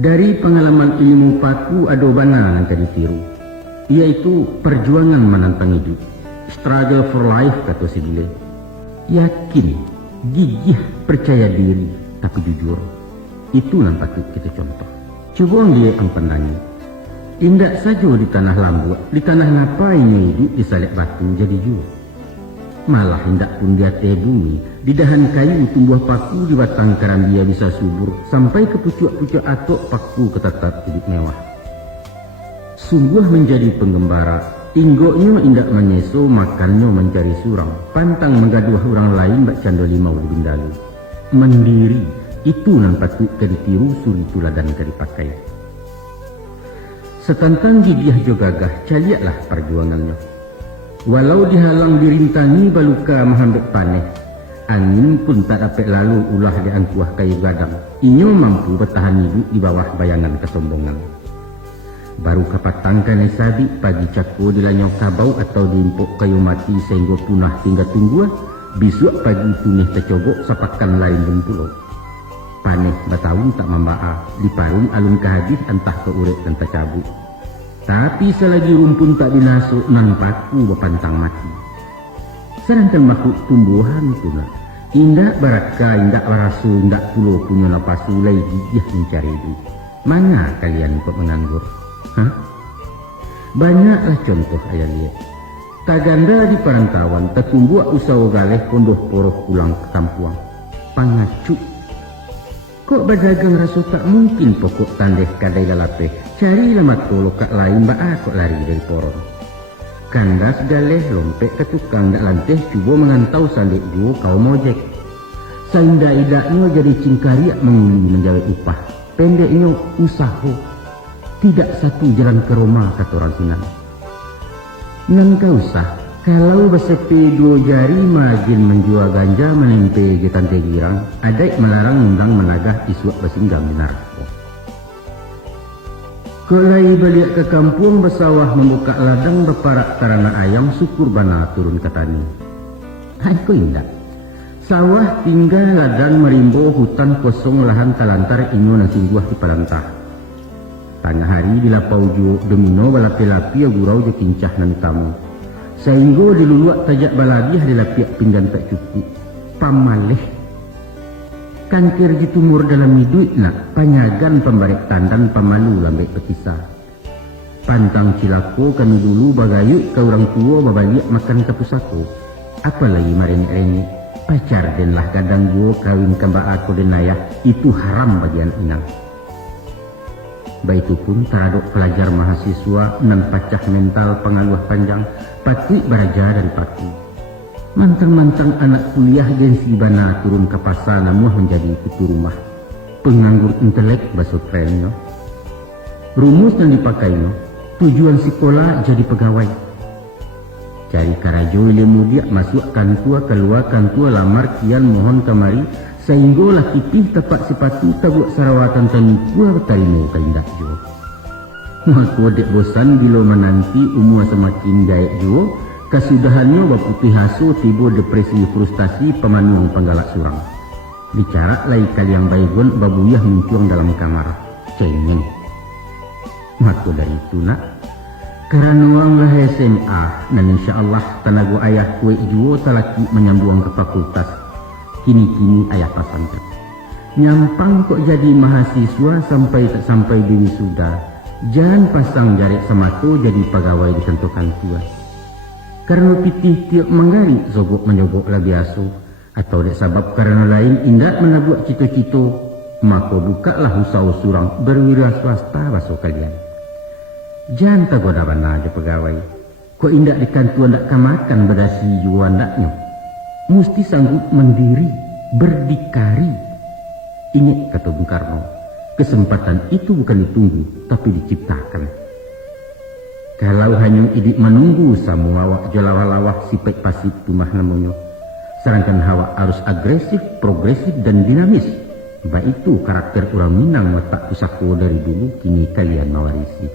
Dari pengalaman ilmu paku adobana yang tadi tiru, yaitu perjuangan menantang hidup, struggle for life kata si bile. Yakin, gigih, percaya diri, tapi jujur. Itu yang patut kita contoh. Coba dia yang pendangi. Indak saja di tanah lambut, di tanah ngapain hidup di salib batu jadi jua. Malah hendak pun di atas bumi, di dahan kayu tumbuh paku di batang karambia bisa subur, sampai ke pucuk-pucuk atok paku ketatap hidup mewah. Sungguh menjadi penggembara, tinggoknya indak menyeso, makannya mencari surang, pantang menggaduh orang lain bak cando limau di bindalu. Mandiri, itu yang patut ditiru, suri tuladan dipakai. Setantang gigih jo gagah, caliaklah perjuangannya. Walau dihalang dirintangi baluka mahambek paneh, angin pun tak dapat lalu ulah di angkuah kayu gadang. Inyo mampu bertahan hidup di bawah bayangan kesombongan. Baru kapatangkan sabi pagi cako dilanyau kabau atau diimpuk kayu mati sehingga punah tinggal tunggu. Besok pagi tunih tercobok sapakan lain dan pulau. Paneh batawi tak membaa, di parung alun kahadis entah ke urek dan tercabut. Tapi selagi rumpun tak dinasuk, nan paku berpantang mati. Sedangkan makhluk tumbuhan itu nak, indak baraka, indak warasu, indak pulau punya napasu, lay gigih mencari hidup. Mana kalian kok menganggur? Hah? Banyaklah contoh ayah lihat. Taganda di perantauan, tertumbuh usaha galeh kondoh poroh pulang ke kampuang. Pangacuk. Kok berdagang rasu tak mungkin pokok tandeh kadai lalapeh. Carilah matolo kak lain ba kok lari dari poron. Kandas galeh lompek ke tukang dak lanteh cuba mengantau sandek duo kau mojek. Sainda idaknya jadi cingkariak menguli menjawab upah. Pendeknya usaha. Tidak satu jalan ke Roma kata orang Sunan. Nan kau usah. Kalau bersepi dua jari magin menjual ganja menempe getan tegirang, adai melarang undang menagah isuak bersinggam di narko. Kolai balik ke kampung bersawah membuka ladang berparak karana ayam syukur bana turun ke tani. Aku indah. Sawah tinggal ladang merimbo hutan kosong lahan kalantar inyo nasi buah di palantah. Tengah hari dilapau jo domino balapi-lapi gurau jo kincah nan tamu. Sehingga diluluak tajak balabiah di lapiak pinggan tak cukup. Pamaleh. Kangkir ditumur dalam hidup nak. Panyagan pembarek tandan pamalu lambek petisah. Pantang cilako kami dulu bagayuk ke orang tua babaliak makan ke pusako. Apalagi marenyek-renyek. Pacar dan lah kadang gua kawin kembak aku dan ayah. Itu haram bagian inang. Baik itu pun taraduk pelajar mahasiswa nan pacah mental pengaluh panjang patut beraja dan paku. Mantang-mantang anak kuliah gensi bana turun ke pasar namuh menjadi putu rumah. Penganggur intelek bahasa trennya. Rumus yang dipakainya, tujuan sekolah jadi pegawai. Cari karajo ilmu dia masukkan tua keluarkan tua lamar kian mohon kemari. Sehingga lah kipih tepat sepatu tabuk sarawatan tanipua bertarimu kaindak jo. Maka dek bosan bila menanti umur semakin gaek jo, kesudahannya baputih hasu tiba depresi frustasi pemanung penggalak surang. Bicara lai kali yang baygon babuyah muncul dalam kamar. Cengeng. Maka dari itu nak, karena orang lah SMA dan insyaAllah tenaga ayah kue jo talaki menyambung ke fakultas. Kini-kini ayah pasangkan. Nyampang kok jadi mahasiswa sampai tak sampai di wisuda. Jangan pasang jarik semato jadi pegawai ditentukan tua. Karena pitih tiap menggari sogok menyogok lagi asu. Atau dek sabab karena lain indak menabuak cito-cito. Maka bukalah usaha surang berwira swasta basuh kalian. Jangan tagoda bana aja pegawai. Kok indak dikantuan dak kamakan berdasi jua ndaknya. Mesti sanggup mendiri, berdikari. Ingat kata Bung Karno, kesempatan itu bukan ditunggu, tapi diciptakan. Kalau hanya idik menunggu semua awak jalawah-lawah sipek pasif tumah namanya. Sedangkan hawa harus agresif, progresif dan dinamis. Baik itu karakter orang Minang letak pusako dari dulu, kini kalian mewarisi.